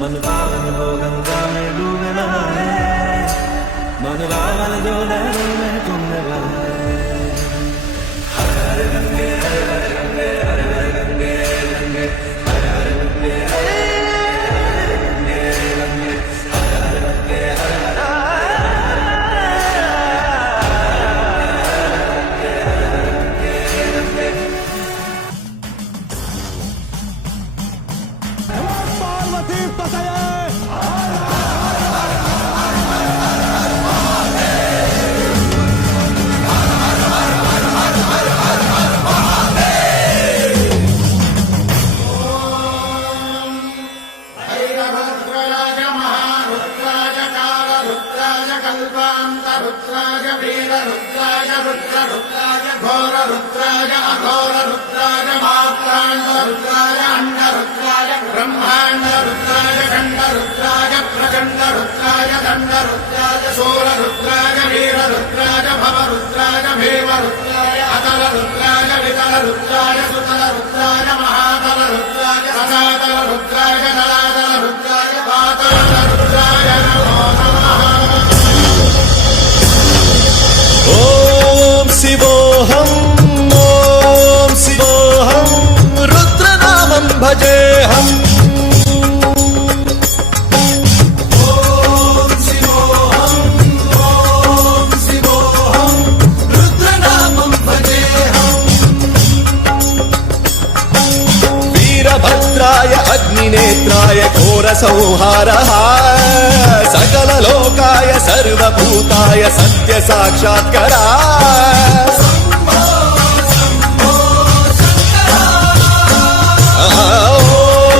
मन पावन हो गंगा में डूब रहा है, मन पावन जो लहरों में तुम लगाए। हर हर गंगे हर हर गंगे हर हर गंगे गंगे हर हर गंगे हर हर गंगे गंगे हर हर गंगे हर हर रुद्राय वीर रुद्राय रुद्र रुद्राय घोर रुद्राय अघोर रुद्राय मात्रांड रुद्राय अंड रुद्राय ब्रह्मांड रुद्राय खंड रुद्राय प्रचंड रुद्राय दंड रुद्राय शूर रुद्राय वीर रुद्राय भव रुद्राय भीम रुद्राय अतल रुद्राय वितल रुद्राय सुतल रुद्राय महातल रुद्राय सदातल रुद्राय दलातल रुद्राय पातल रुद्राय नमो नमः। ओम शिवोऽहं ओम शिवोऽहं रुद्रनामं भजेऽहम्। ओम शिवोऽहं रुद्रनामं भजेऽहम्। वीरभद्राय अग्निनेत्राय घोरसंहारः सकललोकाय सर्वभूताय सत्य साक्षात्करा।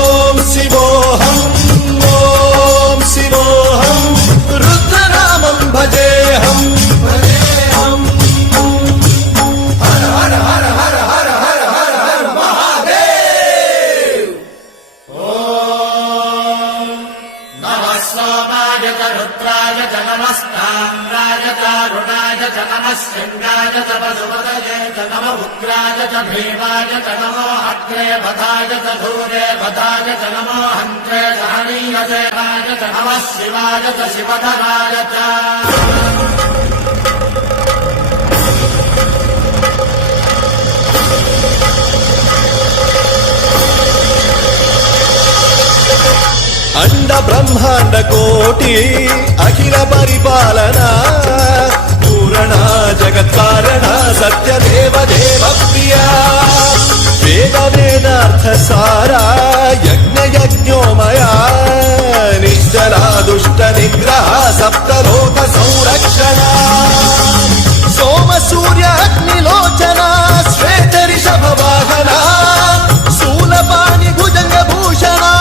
ओम शिवोऽहं रुद्रनामं भजेऽहम्। हर हर हर हर हर हर हर हर महादेव। नमः सोमाय च रुद्राय च नमस्ताम्राय च अरुणाय च नमः सिंहाय च पशुपतये च नमः उग्राय च भीमाय च नमो अग्रे भदाय च धूरे भदाय च नमो हन्त्रे च हनीयसेनाय च नमः शिवाय च शिवधराय च। अंड ब्रह्मांड कोटि अखिल परिपालना पूरणा जगत्कारणा सत्य देव देव प्रिया। वेद वेदार्थ सारा यज्ञ यज्ञोमया निश्चला दुष्ट निग्रह सप्तलोक संरक्षणा। सोम सूर्य अग्निलोचना श्वेत ऋषभ वाहना शूलपाणि भुजंग भूषणा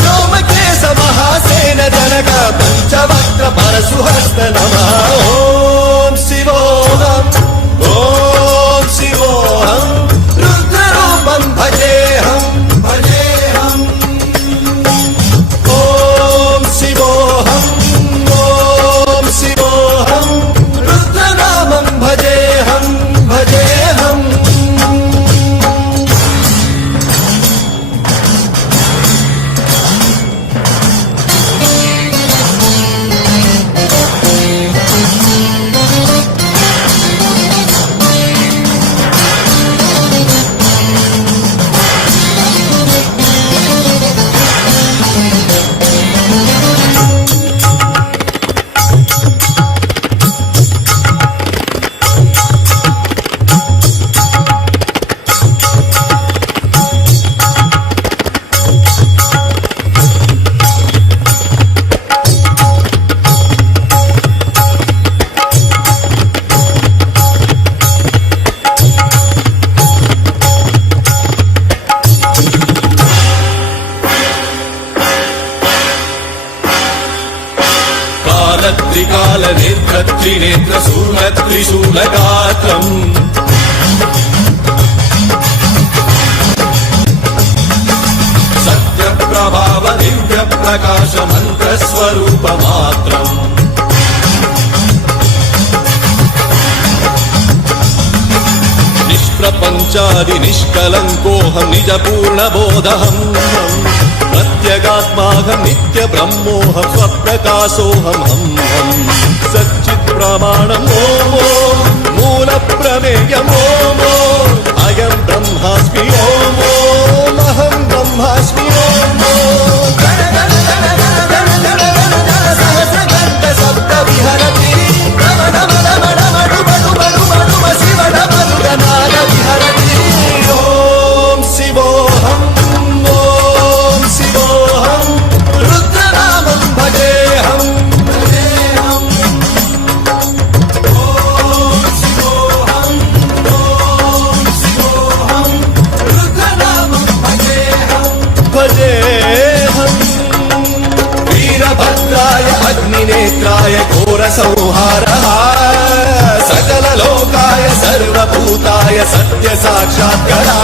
व्योमकेश महासेन जनक पंचवक्त्र परशुहस्त नमः। ओम शिवोऽहं रुद्ररूपं भजेऽहम्। ओम शिवोऽहं रुद्रनामं भजेऽहम्। त्रिकाल नेत्र त्रिनेत्र शूल त्रिशूलगात्रम् सत्यप्रभाव दिव्य प्रकाश मंत्र स्वरूप मात्रम्। निष्प्रपंचादि निष्कलंकोऽहं निज पूर्ण बोधहम्। ब्रह्मोऽहं स्वप्रकाशोऽहं हं हं सच्चित्प्रमाणं ॐ ॐ मूलप्रमेयम् ॐ ॐ अयं ब्रह्मास्मि ॐ ॐ अहं ब्रह्मास्मि ॐ ॐ सहस्रघण्ट शब्द विहरति शिवडमरुगनाद विहरति ॐ शिवोऽहम् ॐ शिवोऽहं रुद्रनामं भजेऽहम् ॐ शिवोऽहं रुद्रनामं भजेऽहम् वीरभद्राय अग्निनेत्राय घोरसंहारः सकललोकाय सर्वभूताय सत्यसाक्षात्कारः